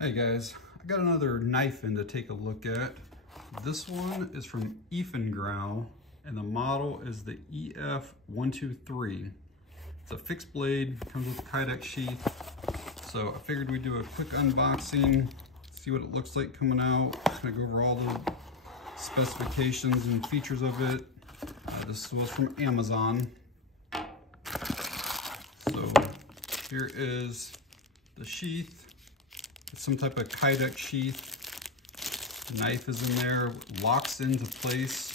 Hey guys, I got another knife in to take a look at. This one is from Eafengrow and the model is the EF123. It's a fixed blade, comes with a Kydex sheath. So I figured we'd do a quick unboxing, see what it looks like coming out. Just gonna go over all the specifications and features of it. This was from Amazon. So here is the sheath. It's some type of Kydex sheath. The knife is in there, locks into place.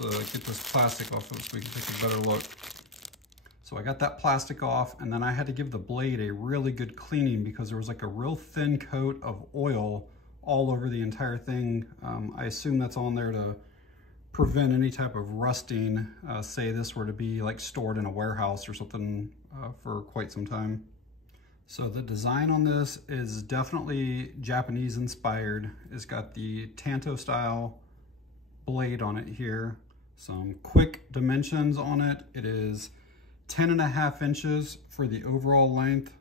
Let's get this plastic off so we can take a better look. So I got that plastic off, and then I had to give the blade a really good cleaning because there was like a real thin coat of oil all over the entire thing. I assume that's on there to prevent any type of rusting, say this were to be like stored in a warehouse or something for quite some time. So the design on this is definitely Japanese inspired. It's got the Tanto style blade on it here. Some quick dimensions on it. It is 10.5 inches for the overall length.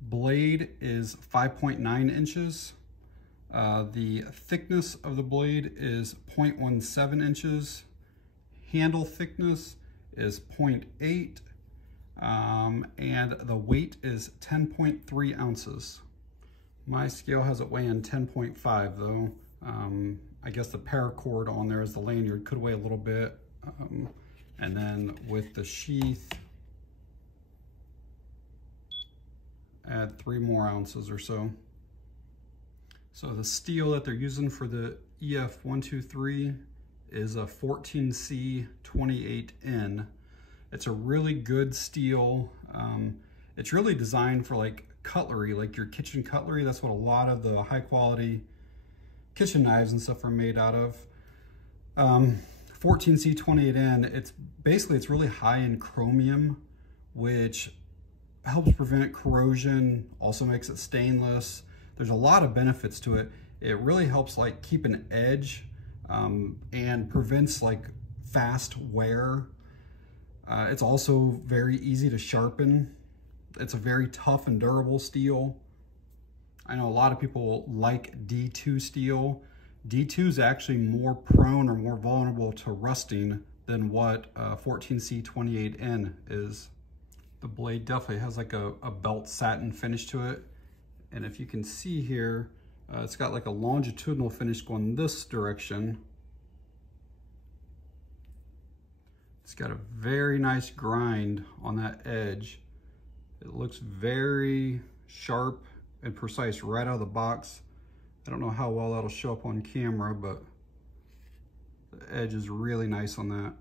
Blade is 5.9 inches. The thickness of the blade is 0.17 inches. Handle thickness is 0.8. And the weight is 10.3 ounces. My scale has it weighing 10.5 though. I guess the paracord on there as the lanyard could weigh a little bit. And then with the sheath, add 3 more ounces or so. So the steel that they're using for the EF123 is a 14c28n. It's a really good steel. It's really designed for like cutlery, like your kitchen cutlery. That's what a lot of the high quality kitchen knives and stuff are made out of. 14c28n, it's really high in chromium, which helps prevent corrosion, also makes it stainless. There's a lot of benefits to it. It really helps like keep an edge and prevents like fast wear. It's also very easy to sharpen. It's a very tough and durable steel. I know a lot of people like D2 steel. D2 is actually more prone or more vulnerable to rusting than what 14c28n is. The blade definitely has like a belt satin finish to it. And if you can see here, it's got like a longitudinal finish going this direction. It's got a very nice grind on that edge. It looks very sharp and precise right out of the box. I don't know how well that'll show up on camera, but the edge is really nice on that.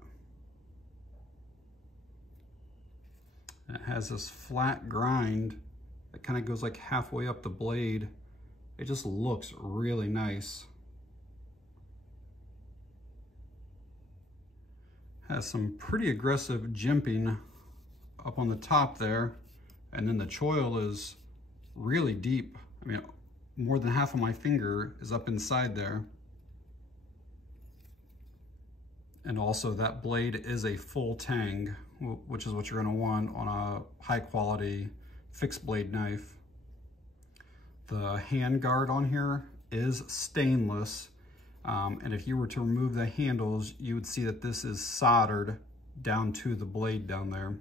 And it has this flat grind that kind of goes like halfway up the blade. It just looks really nice. Has some pretty aggressive jimping up on the top there, and then the choil is really deep. I mean, more than half of my finger is up inside there. And also that blade is a full tang, which is what you're gonna want on a high quality fixed blade knife. The hand guard on here is stainless. And if you were to remove the handles, you would see that this is soldered down to the blade down there.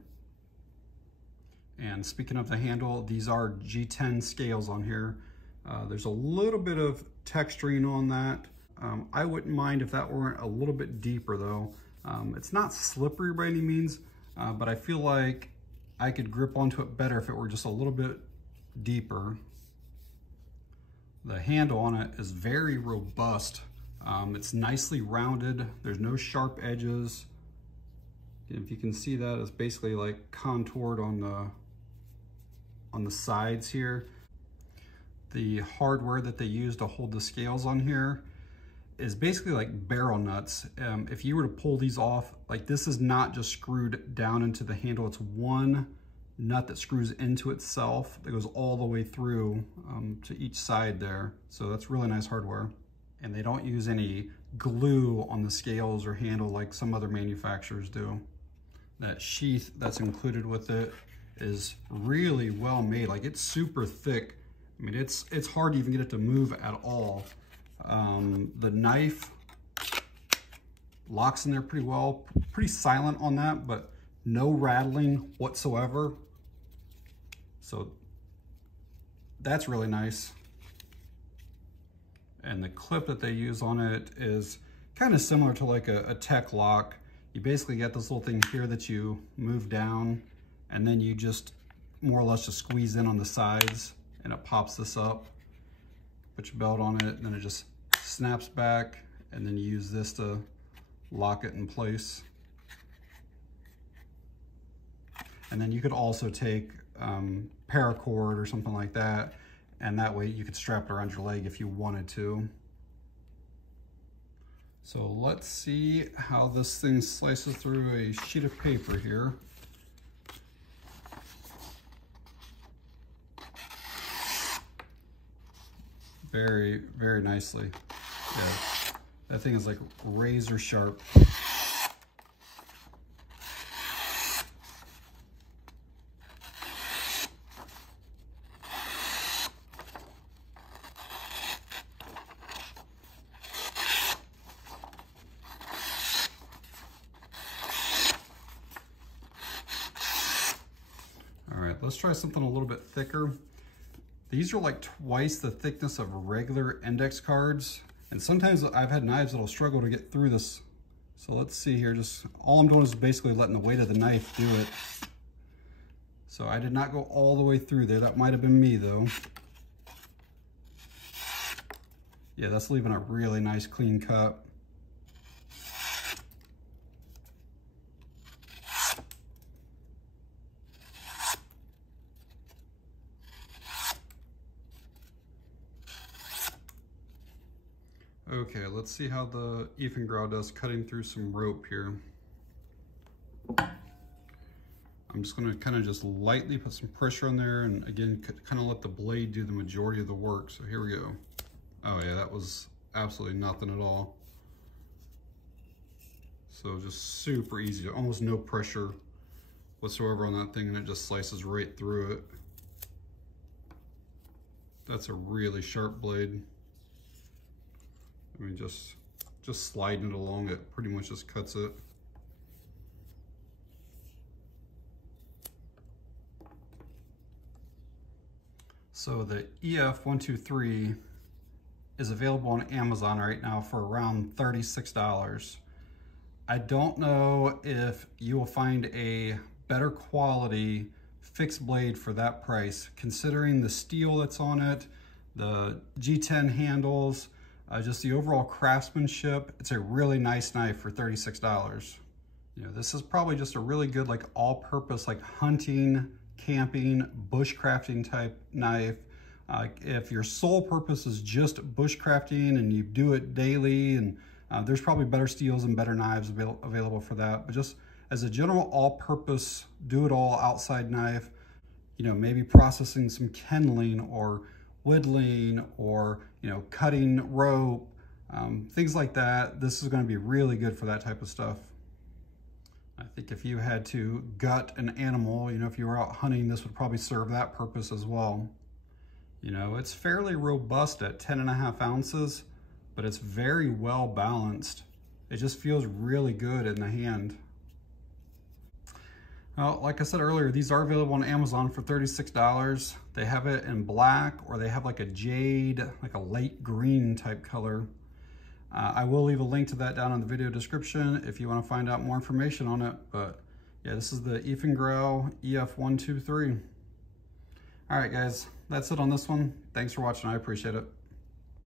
And speaking of the handle, these are G10 scales on here. There's a little bit of texturing on that. I wouldn't mind if that weren't a little bit deeper though. It's not slippery by any means, but I feel like I could grip onto it better if it were just a little bit deeper. The handle on it is very robust. It's nicely rounded. There's no sharp edges. If you can see that, it's basically like contoured on the sides here. The hardware that they use to hold the scales on here is basically like barrel nuts. If you were to pull these off, like this is not just screwed down into the handle. It's one nut that screws into itself that goes all the way through to each side there. So that's really nice hardware. And they don't use any glue on the scales or handle like some other manufacturers do. That sheath that's included with it is really well made. Like, it's super thick. I mean, it's hard to even get it to move at all. The knife locks in there pretty well, pretty silent on that, but no rattling whatsoever. So that's really nice. And the clip that they use on it is kind of similar to like a tech lock. You basically get this little thing here that you move down, and then you just more or less just squeeze in on the sides and it pops this up. Put your belt on it, and then it just snaps back, and then you use this to lock it in place. And then you could also take paracord or something like that, and that way you could strap it around your leg if you wanted to. So let's see how this thing slices through a sheet of paper here. Very, very nicely. Yeah, that thing is like razor sharp. All right, let's try something a little bit thicker. These are like twice the thickness of regular index cards. And sometimes I've had knives that'll struggle to get through this. So let's see here, just all I'm doing is basically letting the weight of the knife do it. So I did not go all the way through there. That might have been me though. Yeah, that's leaving a really nice clean cut. Okay, let's see how the Eafengrow does cutting through some rope here. I'm just gonna kind of just lightly put some pressure on there, and again, kind of let the blade do the majority of the work. So here we go. Oh yeah, that was absolutely nothing at all. So just super easy, almost no pressure whatsoever on that thing, and it just slices right through it. That's a really sharp blade. I mean, just sliding it along, it pretty much just cuts it. So the EF123 is available on Amazon right now for around $36. I don't know if you will find a better quality fixed blade for that price, considering the steel that's on it, the G10 handles, just the overall craftsmanship. It's a really nice knife for $36. You know, this is probably just a really good, like, all-purpose, like, hunting, camping, bushcrafting type knife. If your sole purpose is just bushcrafting and you do it daily, and there's probably better steels and better knives available for that. But just as a general all-purpose, do-it-all outside knife, you know, maybe processing some kindling or whittling or, you know, cutting rope, things like that, this is going to be really good for that type of stuff. I think if you had to gut an animal, you know, if you were out hunting, this would probably serve that purpose as well. You know, it's fairly robust at 10.5 ounces, but it's very well balanced. It just feels really good in the hand. Well, like I said earlier, these are available on Amazon for $36. They have it in black, or they have like a jade, like a light green type color. I will leave a link to that down in the video description if you want to find out more information on it. But yeah, this is the Eafengrow EF123. All right, guys, that's it on this one. Thanks for watching. I appreciate it.